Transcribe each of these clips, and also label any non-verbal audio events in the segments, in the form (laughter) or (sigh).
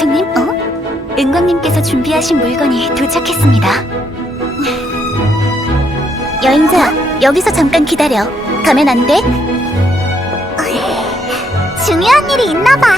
각청님, 어? 은광님께서 준비하신 물건이 도착했습니다. 여행자, 여기서 잠깐 기다려. 가면 안 돼? 중요한 일이 있나 봐.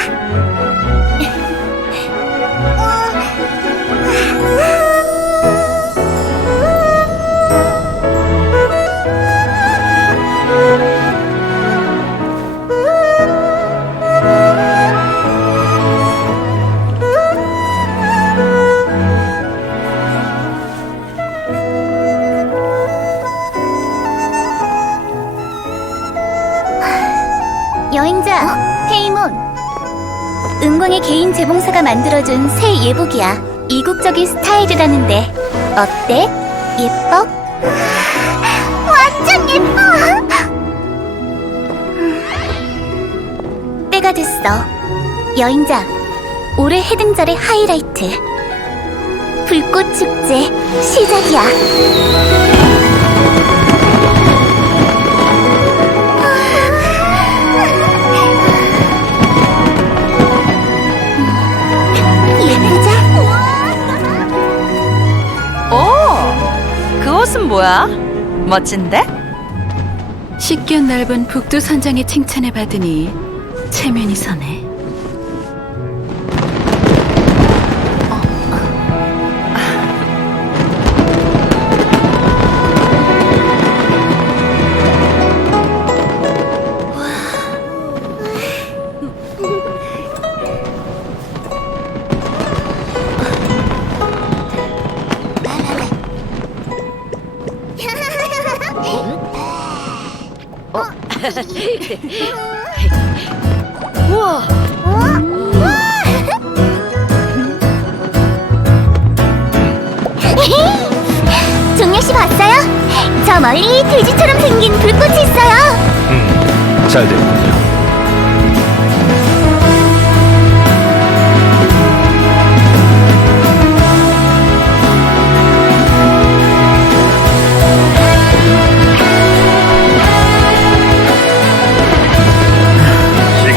여행자, 페이몬. 은광의 개인 재봉사가 만들어준 새 예복이야. 이국적인 스타일이라는데 어때? 예뻐? 완전 예뻐! 때가 됐어. 여행자, 올해 해등절의 하이라이트. 불꽃 축제 시작이야. 멋진데? 식견 넓은 북두 선장의 칭찬을 받으니 체면이 서네. 우와, (laughs) 종려 씨 봤어요? 저 멀리 돼지처럼 생긴 불꽃이 있어요. 음, 잘 됐군요.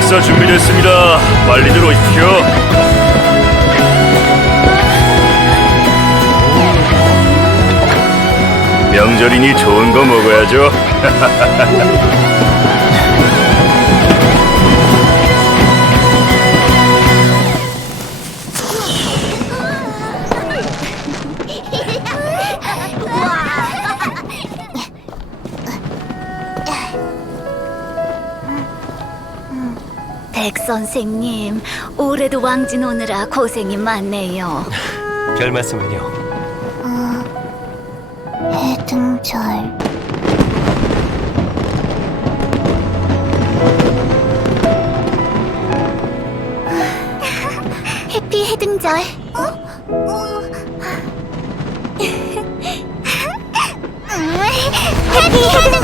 식사 준비됐습니다. 빨리들 오십시오. 명절이니 좋은 거 먹어야죠. (laughs) 백 선생님, 올해도 왕진 오느라 고생이 많네요. 별 말씀을요. 어, 해등절. (laughs) 해피 해등절. (laughs) 해피 해등절.